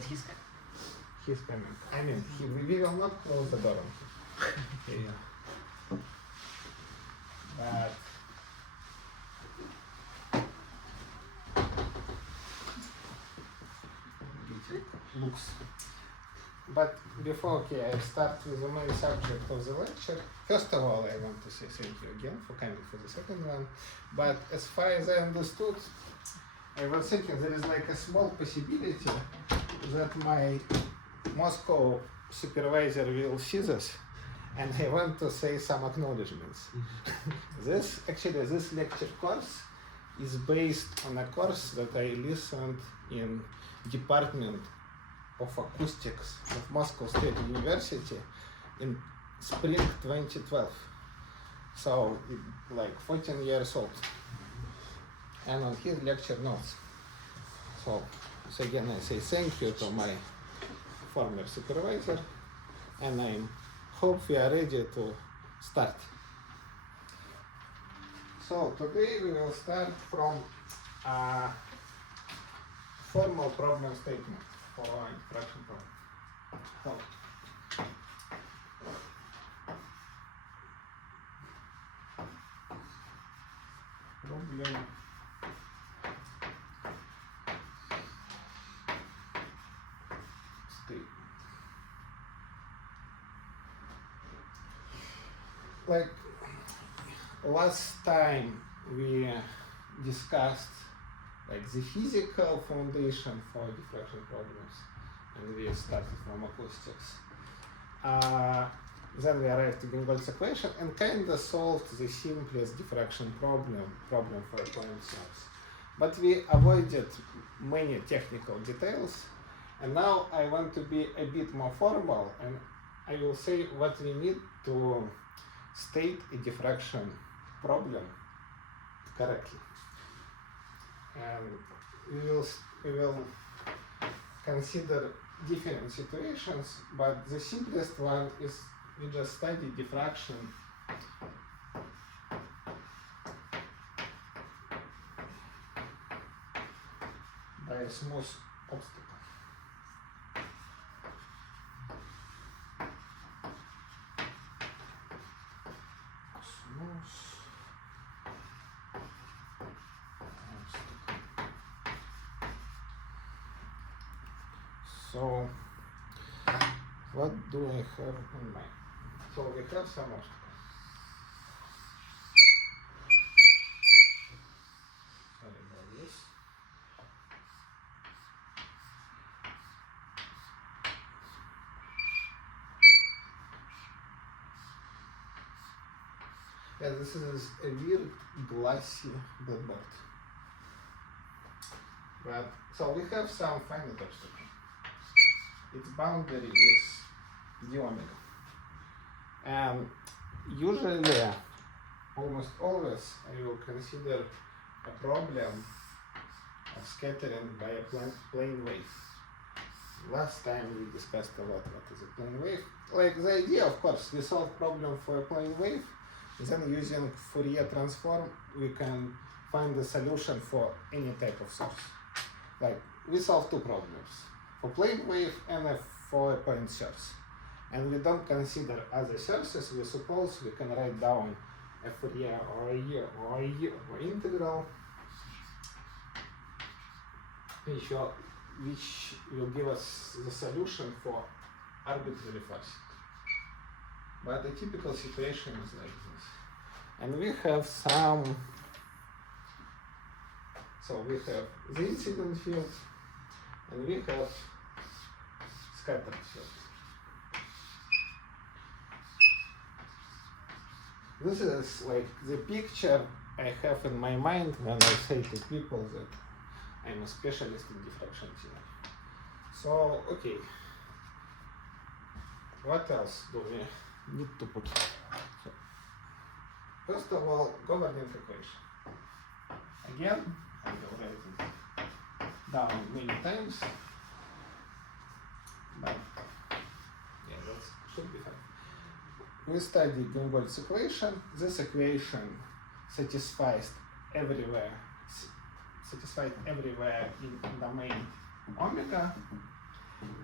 But he's coming. He's coming. I mean, we will not close the door on him. Okay. But looks. But before I start with the main subject of the lecture, first of all, I want to say thank you again for coming for the second one. But as far as I understood, I was thinking there is like a small possibility that my Moscow supervisor will see this, and I want to say some acknowledgements. This lecture course is based on a course that I listened in Department of Acoustics of Moscow State University in spring 2012. So, like 14 years old. And on his lecture notes. So again, I say thank you to my former supervisor, and I hope we are ready to start. So today we will start from a formal problem statement for diffraction problem. Problem statement. Like last time we discussed like the physical foundation for diffraction problems, and we started from acoustics. Then we arrived to Gingol's equation and kind of solved the simplest diffraction problem for a point source. But we avoided many technical details, and now I want to be a bit more formal, and I will say what we need to state a diffraction problem correctly. And we will consider different situations, but the simplest one is we just study diffraction by a smooth obstacle. So, what do I have in mind? So we have some obstacles. Sorry about this. Yeah, this is a weird glassy blackboard. But so we have some finite obstacle. Its boundary is d omega. And usually, almost always, I will consider a problem of scattering by a plane wave. Last time we discussed a lot what is a plane wave. Like the idea, of course, we solve problem for a plane wave, then using Fourier transform, we can find the solution for any type of source. Like we solve two problems, for plane wave and for a point source. And we don't consider other sources. We suppose we can write down a Fourier or a integral, which will give us the solution for arbitrary forcing. But the typical situation is like this. And we have some, so we have the incident field, and we have scattered field. This is like the picture I have in my mind when I say to people that I'm a specialist in diffraction theory. So, okay. What else do we need to put? So, first of all, governing equation. Again, I will write it down many times. But yeah, that should be fine. We studied Gingol's equation. This equation satisfied everywhere in domain omega,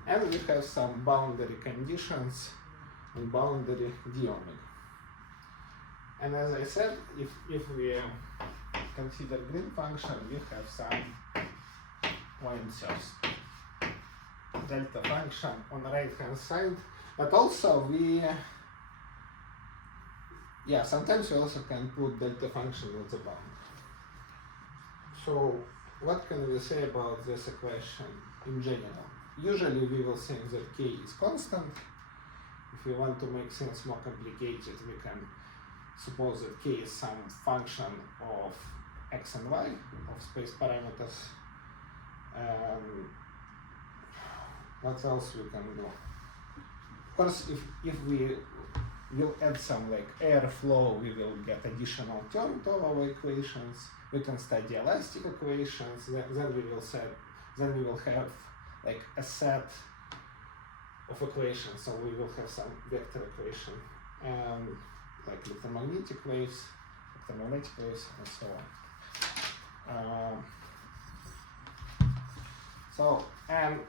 And we have some boundary conditions and boundary d omega. And as I said, if we consider green function, we have some point source delta function on the right hand side, but also sometimes we also can put delta function on the boundary. So what can we say about this equation in general? Usually we will think that k is constant. If we want to make things more complicated, we can suppose that k is some function of x and y, of space parameters. What else we can do? Of course, if we will add some like airflow, we will get additional term to our equations. We can study elastic equations. Then we will have like a set of equations. So we will have some vector equation, like electromagnetic waves, and so on. And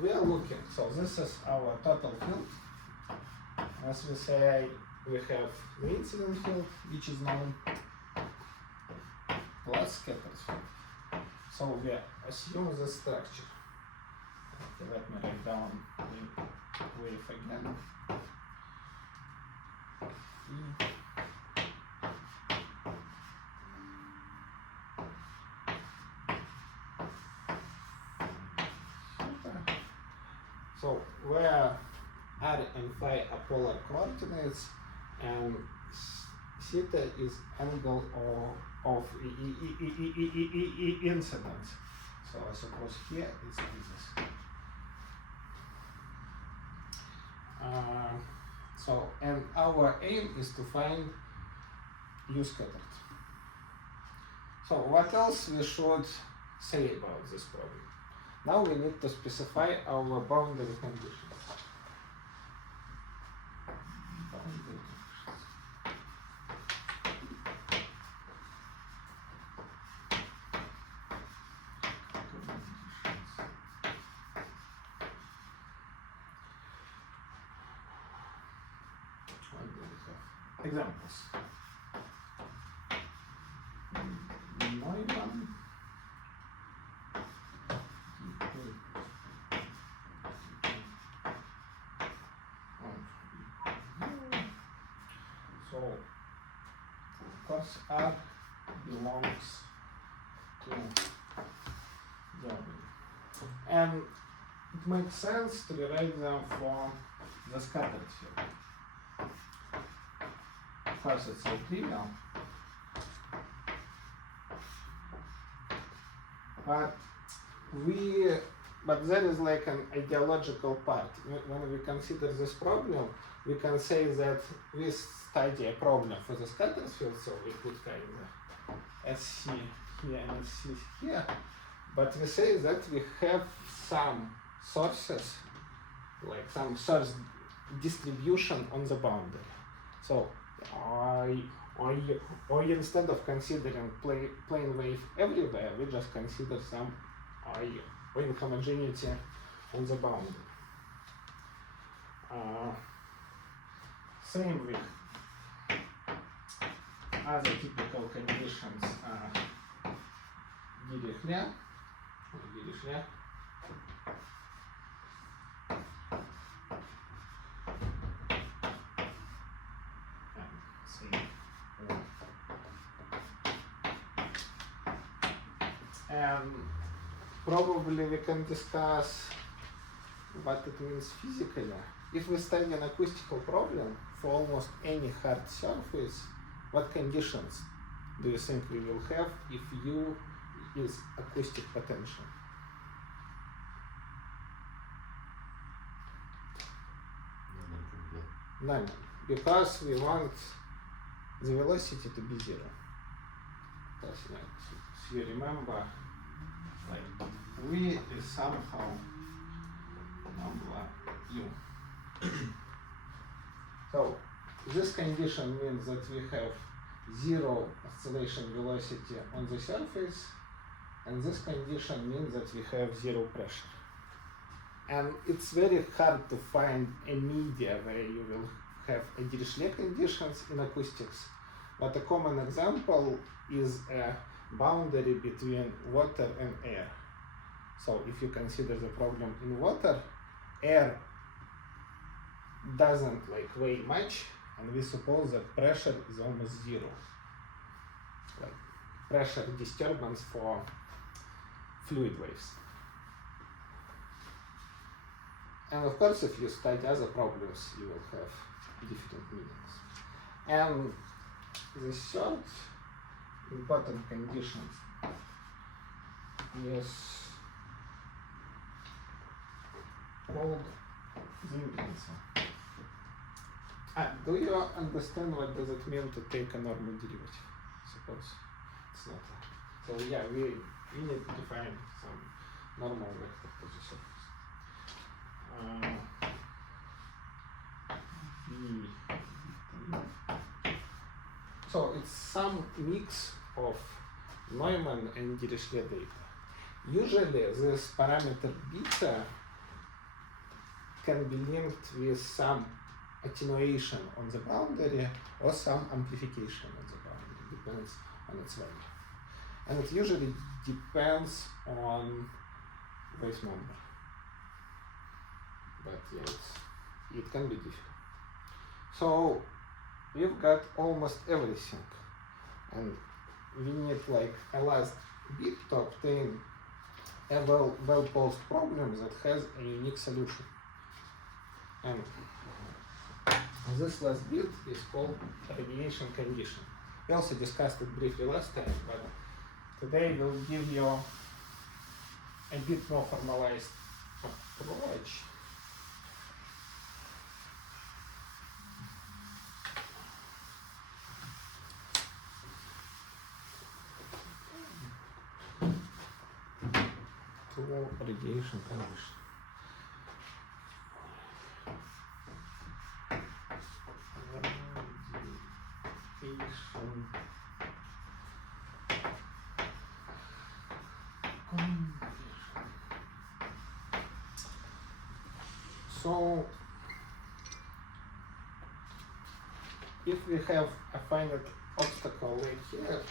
we are looking. So this is our total field. As we say, we have the incident field, which is known, plus scattered field. So we assume the structure. Okay, let me write down the wave again. So where r and phi are polar coordinates, and theta is angle of incidence. So I suppose here it's this. And our aim is to find U scattered. So what else we should say about this problem? Now we need to specify our boundary conditions. Examples. So, of course, R belongs to the, and it makes sense to rewrite them for the scattered field. Of course, it's so trivial, but there is like an ideological part. When we consider this problem, we can say that we study a problem for the scattered field, so we put kind of SC here and SC here, but we say that we have some sources, like some source distribution on the boundary. So or instead of considering plane wave everywhere, we just consider some inhomogeneity on the boundary. Same with other typical conditions, Dirichlet. And probably we can discuss what it means physically. If we study an acoustical problem for almost any hard surface, what conditions do you think we will have if U is acoustic potential? None, because we want the velocity to be zero. Because, if you remember, like V is somehow number U. So this condition means that we have zero oscillation velocity on the surface, and this condition means that we have zero pressure. And it's very hard to find a media where you will have a Dirichlet conditions in acoustics. But a common example is a boundary between water and air. So if you consider the problem in water, air doesn't weigh much, and we suppose that pressure is almost zero. Like pressure disturbance for fluid waves. And of course, if you study other problems, you will have different meanings. And the third important condition is called the impedance. Do you understand what does it mean to take a normal derivative? Suppose it's not. So yeah, we need to define some normal vector to the surface. So it's some mix of Neumann and Dirichlet data. Usually this parameter beta can be linked with some attenuation on the boundary or some amplification on the boundary, depends on its value. And it usually depends on wave number. But yeah, it can be difficult. So we've got almost everything, and we need a last bit to obtain a well-posed problem that has a unique solution. And this last bit is called radiation condition. We also discussed it briefly last time, but today we'll give you a bit more formalized approach. To radiation condition. So, if we have a finite obstacle right here,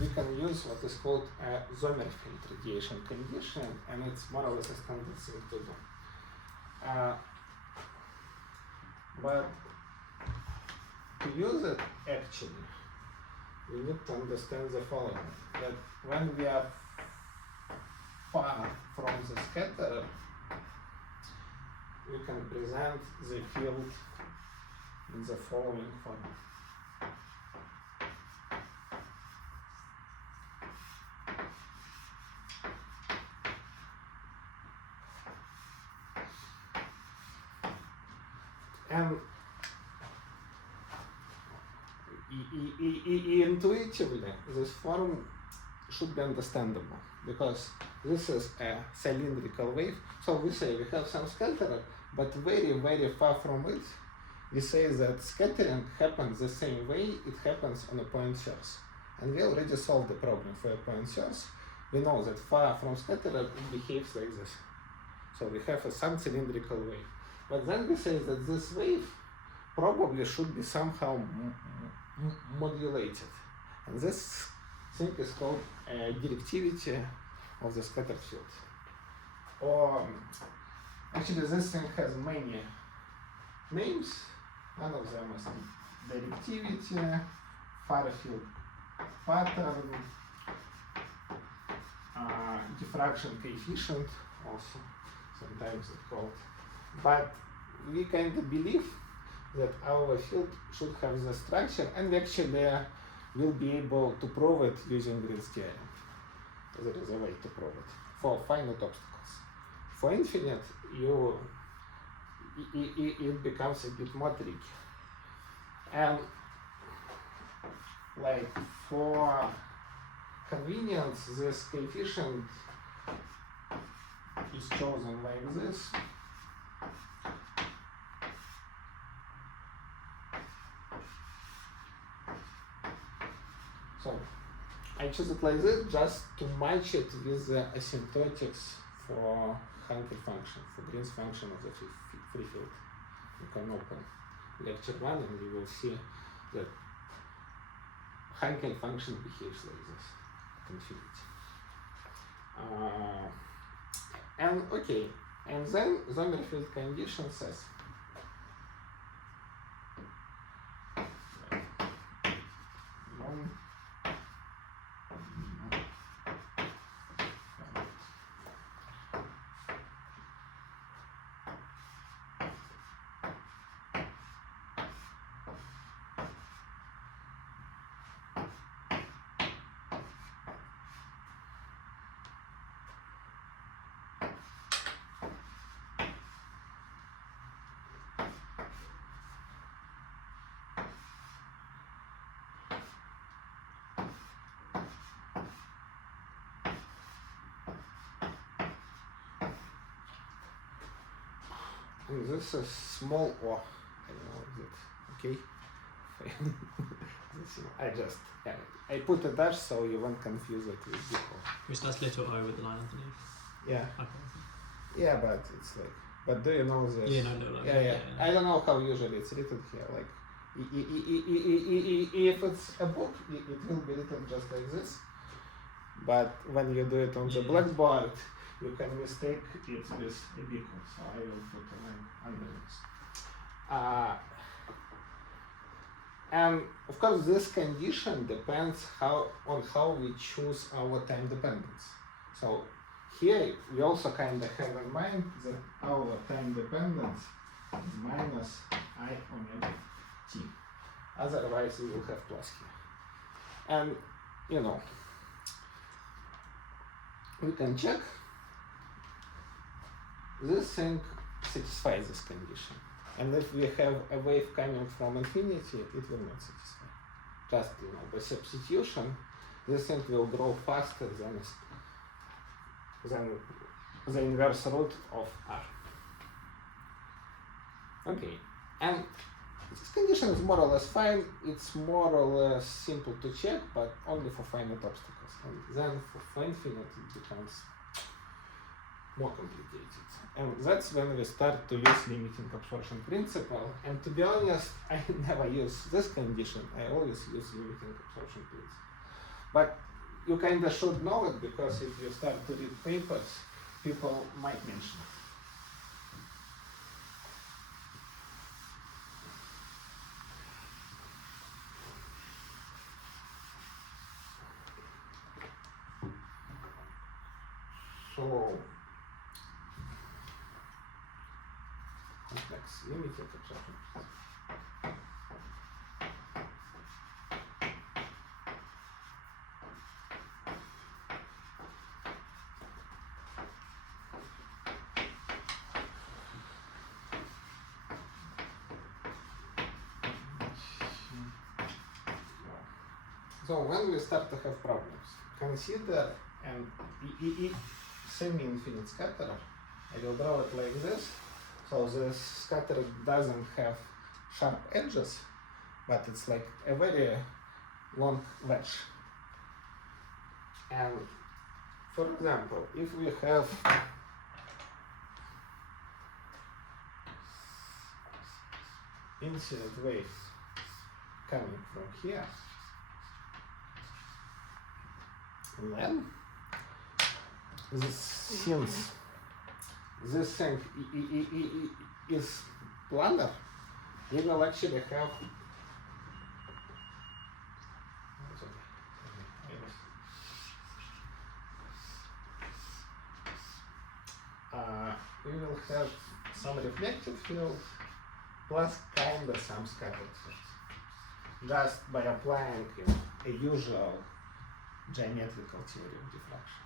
we can use what is called a Sommerfeld radiation condition, and it's more or less a standard thing to do. But to use it, actually, we need to understand the following, that when we are far from the scatterer, we can present the field in the following form. And intuitively, this form should be understandable, because this is a cylindrical wave. So we say we have some scatterer, but very, very far from it, we say that scattering happens the same way it happens on a point source. And we already solved the problem for a point source. We know that far from scatterer it behaves like this. So we have some cylindrical wave. But then we say that this wave probably should be somehow modulated. And this thing is called directivity of the scattered field. Or actually this thing has many names. One of them is directivity, far field pattern, diffraction coefficient also, sometimes it's called. But we kind of believe that our field should have the structure, and we actually will be able to prove it using Green's theorem. There is a way to prove it for finite obstacles. For infinite, it becomes a bit more tricky. And for convenience, this coefficient is chosen like this. So I choose it like this just to match it with the asymptotics for Hankel function for Green's function of the free field. You can open lecture 1 and you will see that Hankel function behaves like this at infinity. And okay, and then Sommerfeld condition says and this is small o. I don't know, is it okay? I put a dash so you won't confuse it with big O. Which that's little o with the line underneath. Yeah. Okay. Yeah, but it's like, but do you know this? Yeah, no. Yeah. I don't know how usually it's written here. Like, if it's a book, it will be written just like this. But when you do it on the blackboard, you can mistake it with a big O. So I will put a line under this. And of course, this condition depends on how we choose our time dependence. So here we also kind of have in mind that our time dependence is minus I omega t. Otherwise, we will have plus here. And we can check this thing satisfies this condition. And if we have a wave coming from infinity, it will not satisfy. Just by substitution, this thing will grow faster than the inverse root of r. Okay, and this condition is more or less fine. It's more or less simple to check, but only for finite obstacles. And then for infinite, it becomes more complicated. And that's when we start to use limiting absorption principle. And to be honest, I never use this condition. I always use limiting absorption principle. But you kind of should know it, because if you start to read papers, people might mention it. So, complex limiting absorption. So when we start to have problems, consider an semi-infinite scatterer. I will draw it like this. So this scatterer doesn't have sharp edges, but it's like a very long wedge. And for example, if we have incident wave coming from here, and then since this thing is planar, we will actually have some reflected field plus kinda some scattered field, just by applying a usual geometrical theory of diffraction.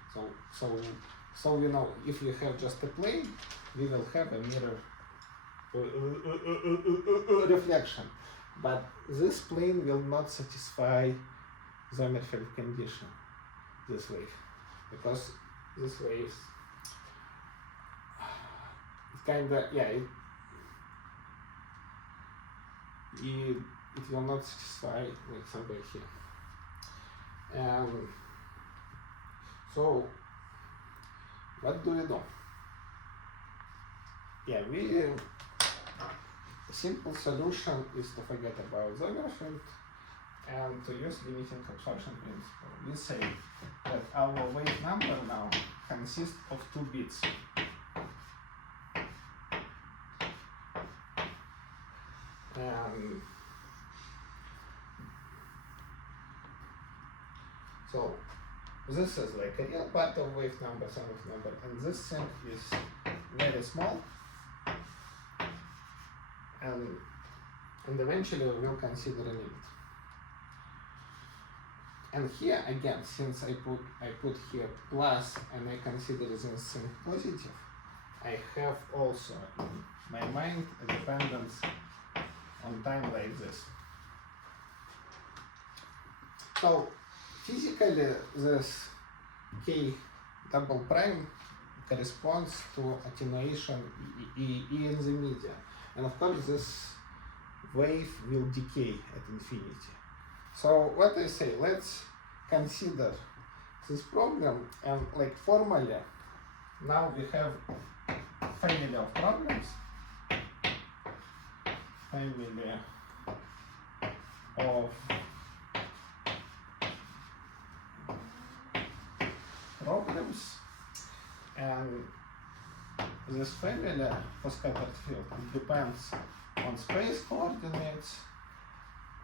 So you know, if you have just a plane, we will have a mirror reflection, but this plane will not satisfy Sommerfeld condition, this wave, because this wave kinda, it will not satisfy like somewhere here. So what do we do? yeah, simple solution is to forget about Sommerfeld and to use limiting absorption principle. We say that our wave number now consists of 2 bits. So this is like a real part of wave number, sum of number, and this thing is very small, and eventually we will consider a limit. And here again, since I put here plus and I consider this thing positive, I have also in my mind a dependence on time like this. So physically this k double prime corresponds to attenuation E in the media, and of course this wave will decay at infinity. So what I say, let's consider this problem, and like formally now we have family of problems, and this family for scattered field, it depends on space coordinates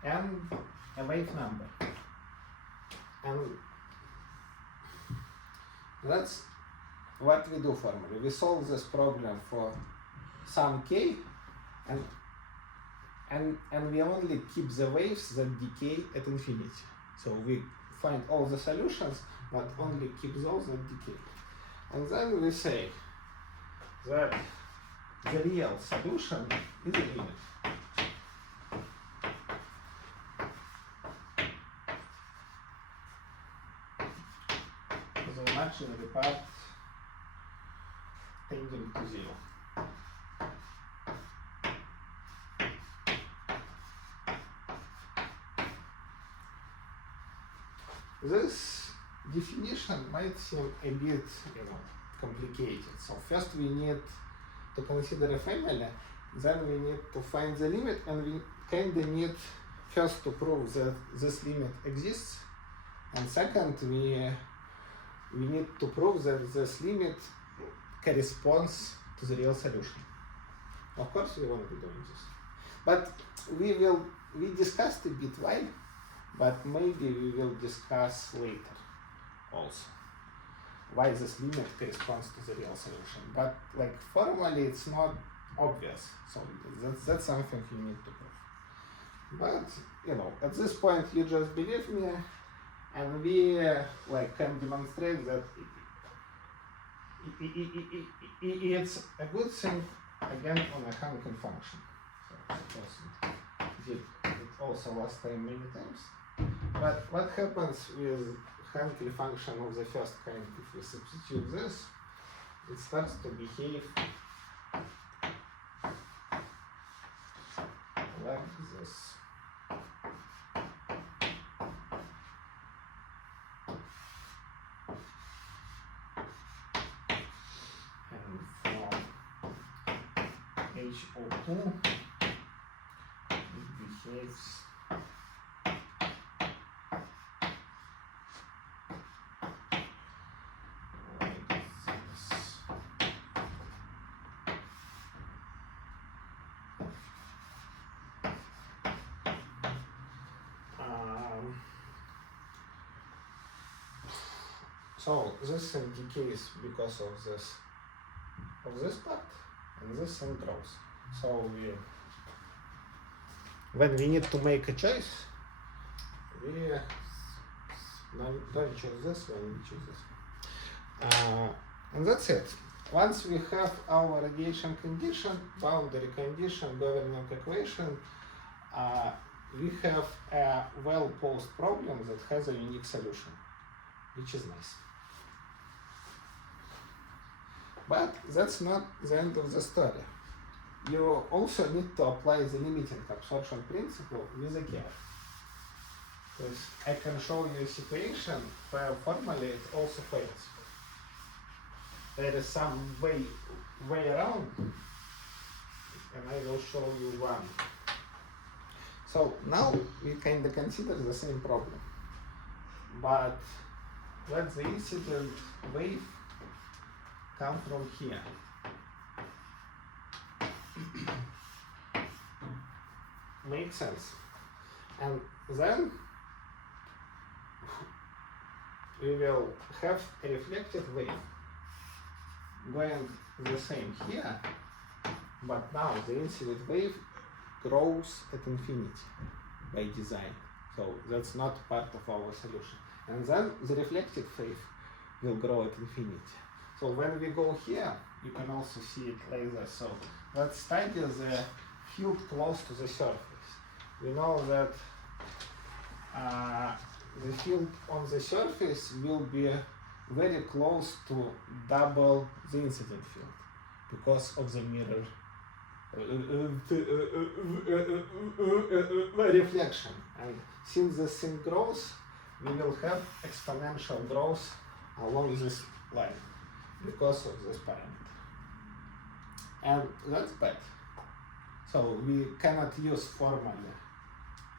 and a wave number, and that's what we do formally. We solve this problem for some k, and we only keep the waves that decay at infinity. So we find all the solutions, but only keep those that decay. And then we say that the real solution is a limit. The imaginary part tending to 0. This definition might seem a bit, complicated. So first we need to consider a family, then we need to find the limit, and we kind of need first to prove that this limit exists, and second we need to prove that this limit corresponds to the real solution. Of course we want to be doing this, but we discussed a bit why, but maybe we will discuss later also why this limit corresponds to the real solution. But like formally it's not obvious, so that's something you need to prove. But at this point you just believe me, and we can demonstrate that it's a good thing again on a Hankel function. So we did it also last time many times. But what happens with Hankel function of the first kind if we substitute this? It starts to behave like this. And from HO2 it behaves so this thing decays because of this part, and this thing grows. So when we need to make a choice, we don't choose this one, we choose this one. And that's it. Once we have our radiation condition, boundary condition, governing equation, we have a well-posed problem that has a unique solution, which is nice. But that's not the end of the story. You also need to apply the limiting absorption principle with a care. Because I can show you a situation where formally it also fails. There is some way around, show you one. So now we kind of consider the same problem, but let the incident wave come from here. Makes sense. And then we will have a reflected wave going the same here, but now the incident wave grows at infinity by design. So that's not part of our solution. And then the reflected wave will grow at infinity. So when we go here, you can also see it like this. So let's study the field close to the surface. We know that the field on the surface will be very close to double the incident field because of the mirror reflection. And since this thing grows, we will have exponential growth along this line because of this parameter. And that's bad. So we cannot use formally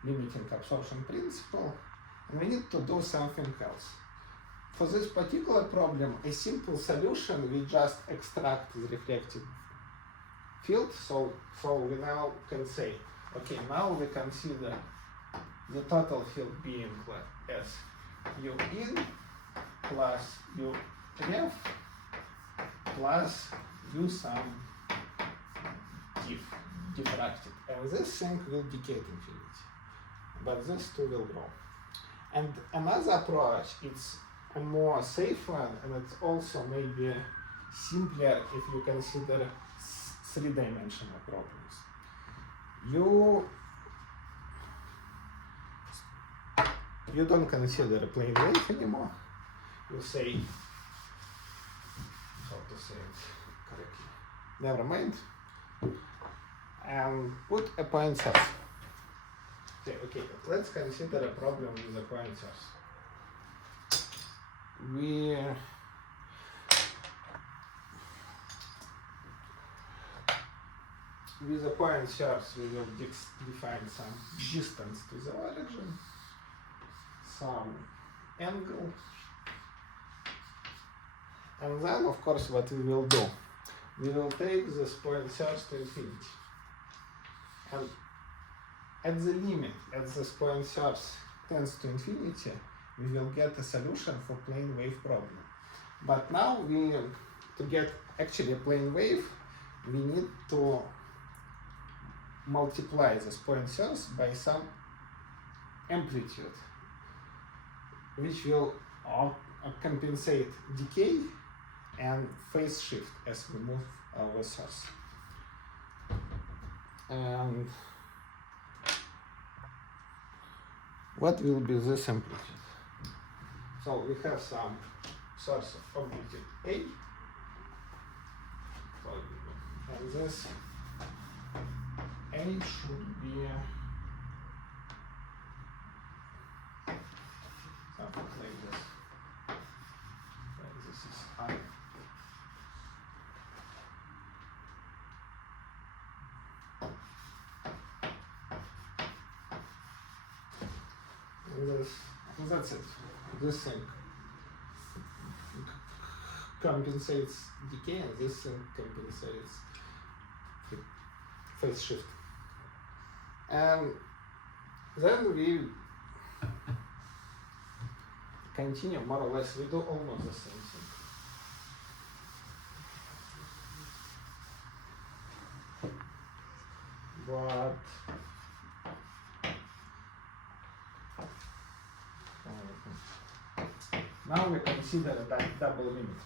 limiting absorption principle, and we need to do something else. For this particular problem, a simple solution, we just extract the reflected field. So we now can say, okay, now we consider the total field being as u in plus u ref plus u sum diffracted. And this thing will decay at infinity, but this too will grow. And another approach, it's a more safe one, and it's also maybe simpler if you consider three-dimensional problems. You don't consider a plane wave anymore. You say, how to say it correctly, never mind, and put a point source. Okay, let's consider a problem with a point source. With a point source, we will define some distance to the origin, some angle, and then, of course, what we will do, we will take this point source to infinity. And at the limit, as this point source tends to infinity, we will get a solution for plane wave problem. But now to get actually a plane wave, we need to multiply this point source by some amplitude, which will compensate decay and phase shift as we move our source. And what will be this amplitude? So we have some source of amplitude A, and this A should be something like this. This is I. And that's it. This thing compensates decay, and this thing compensates phase shift. And then we continue more or less. We do almost the same thing. But now we consider that double limit.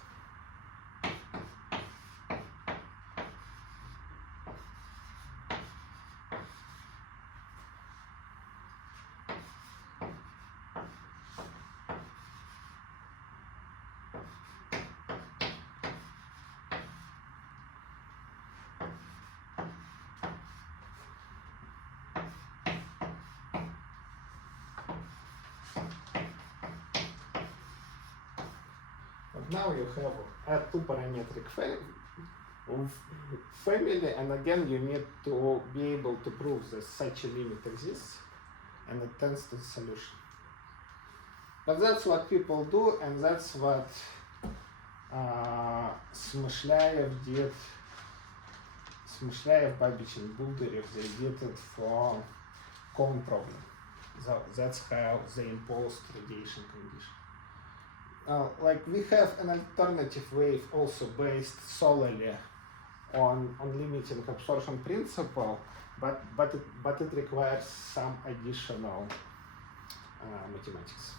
Now you have a two-parametric wave family, and again you need to be able to prove that such a limit exists and it tends to the solution. But that's what people do, and that's what Smyslyaev did. Smyslyaev, Babbage, and Bulgarev, they did it for cone problem. So that's how they imposed radiation condition. Like we have an alternative wave also based solely on limiting absorption principle, but it requires some additional mathematics,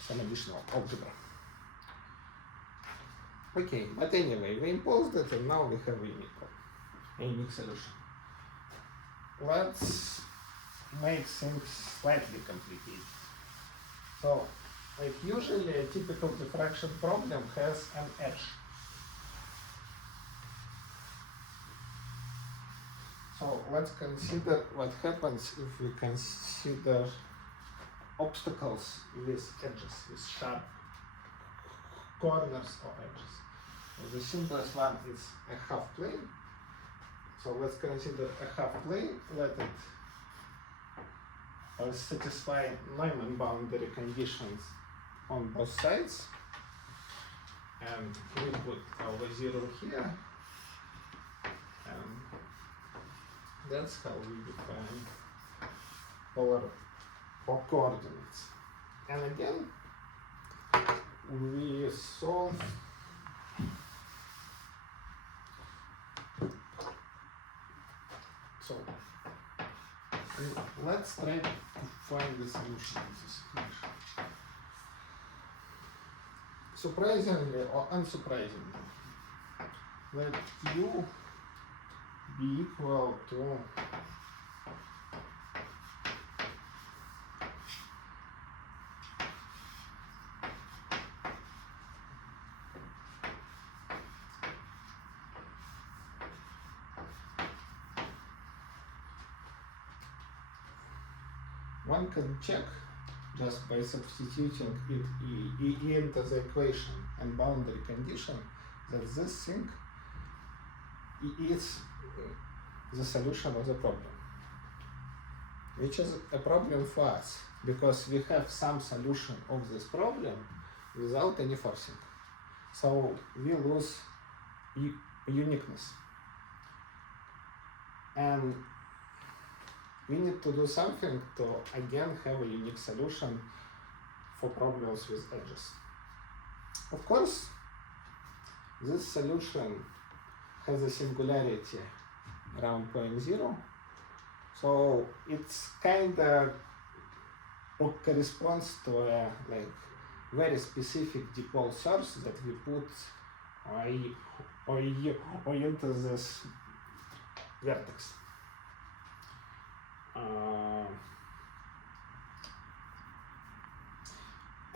some additional algebra. Okay, but anyway, we imposed it and now we have a unique solution. Let's make things slightly complicated. So, like usually a typical diffraction problem has an edge. So let's consider what happens if we consider obstacles with edges, with sharp corners or edges. The simplest one is a half plane. So let's consider a half plane. Let it satisfy Neumann boundary conditions on both sides. And we put our 0 here. And that's how we define polar coordinates. And again, we solve so let's try to find the solution of this equation. Surprisingly or unsurprisingly, let U be equal to one can check just by substituting it into the equation and boundary condition that this thing is the solution of the problem, which is a problem for us because we have some solution of this problem without any forcing. So we lose uniqueness. And we need to do something to again have a unique solution for problems with edges. Of course, this solution has a singularity around point 0, so it's kind of corresponds to a like very specific dipole source that we put into this vertex.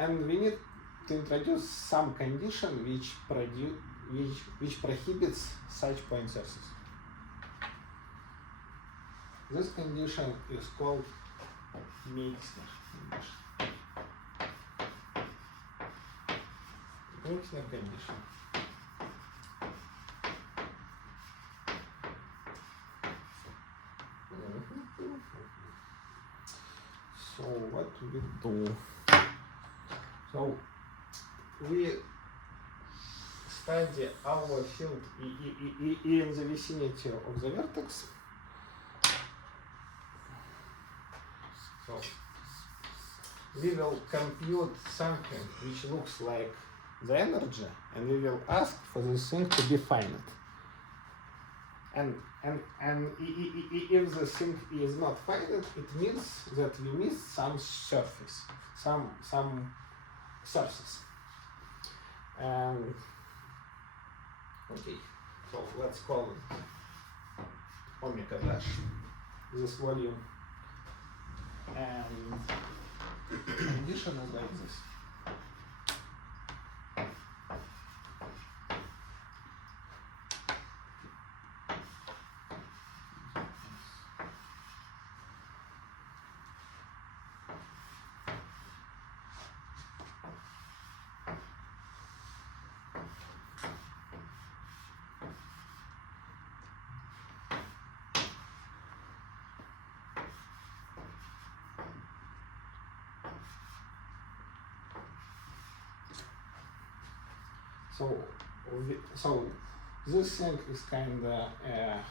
And we need to introduce some condition which prohibits such point sources. This condition is called Meixner condition. Meixner condition. So what we do? So we study our field in the vicinity of the vertex. So we will compute something which looks like the energy, and we will ask for this thing to be finite. And if the thing is not finite, it means that we miss some surface, some sources. And okay, so let's call it omega dash, this volume, and condition is like this. So this thing is kinda a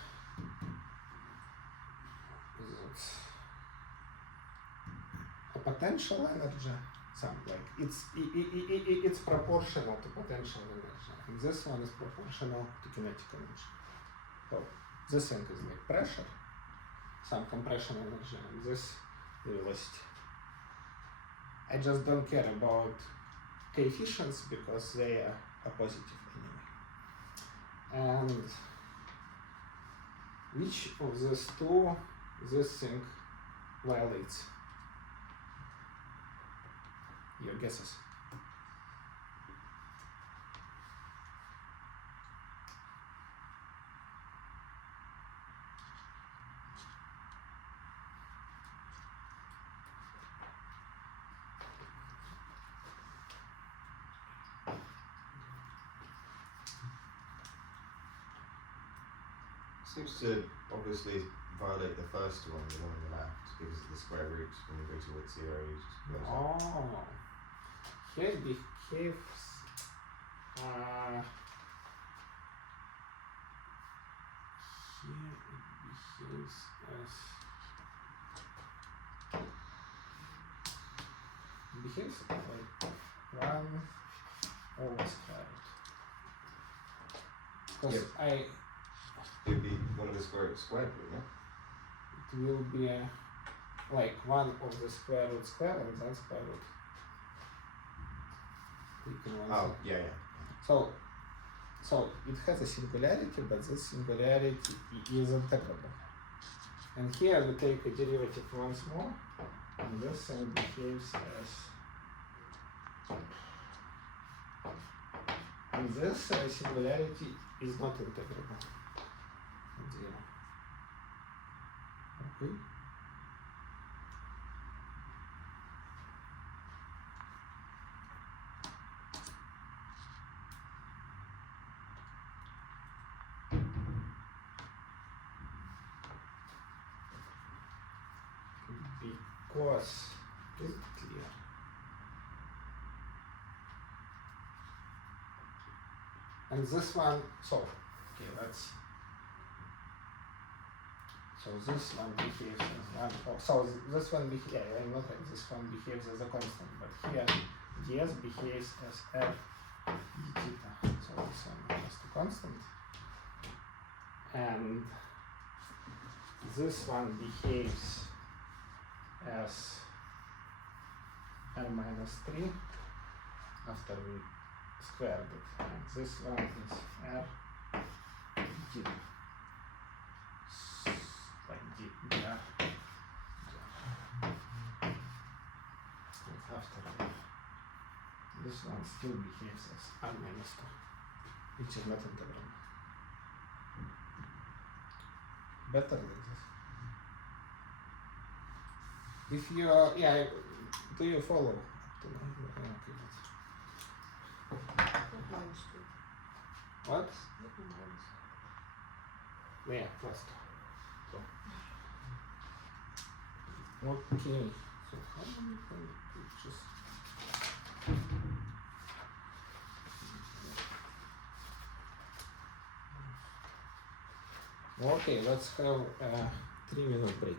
potential energy, something like it's proportional to potential energy, and this one is proportional to kinetic energy. So this thing is like pressure, some compression energy, and this velocity. I just don't care about coefficients because they are positive anyway. And which of these two this thing violates? Your guesses? Seems to obviously violate the first one, the one on the left, because of the square root when you go towards zero. You just close it. Oh, here it behaves. Here it behaves as. It behaves like 1 over square root. Because Yep. It would be 1 over square root squared, wouldn't it? it will be like 1 over the square root square and then square root. Taken one Oh, side. yeah. So it has a singularity, but this singularity is integrable. And here we take a derivative once more, and this thing behaves as. And this singularity is not integrable. At 0. Okay. Because is it clear? And this one, so let's. So this one behaves as 1. Oh, so this one behaves. Yeah, I know that this one behaves as a constant, but here ds behaves as f d theta. So this one is just a constant, and this one behaves as r minus 3 after we squared it, and this one is r d like dr. And after this one still behaves as r minus 2, which is not integrable. Better than this. If you do you follow up to now? Okay, Minus 2. what? Minus. Yeah, plus 2. So. Okay. So how many pictures? Okay, let's have a 3-minute break.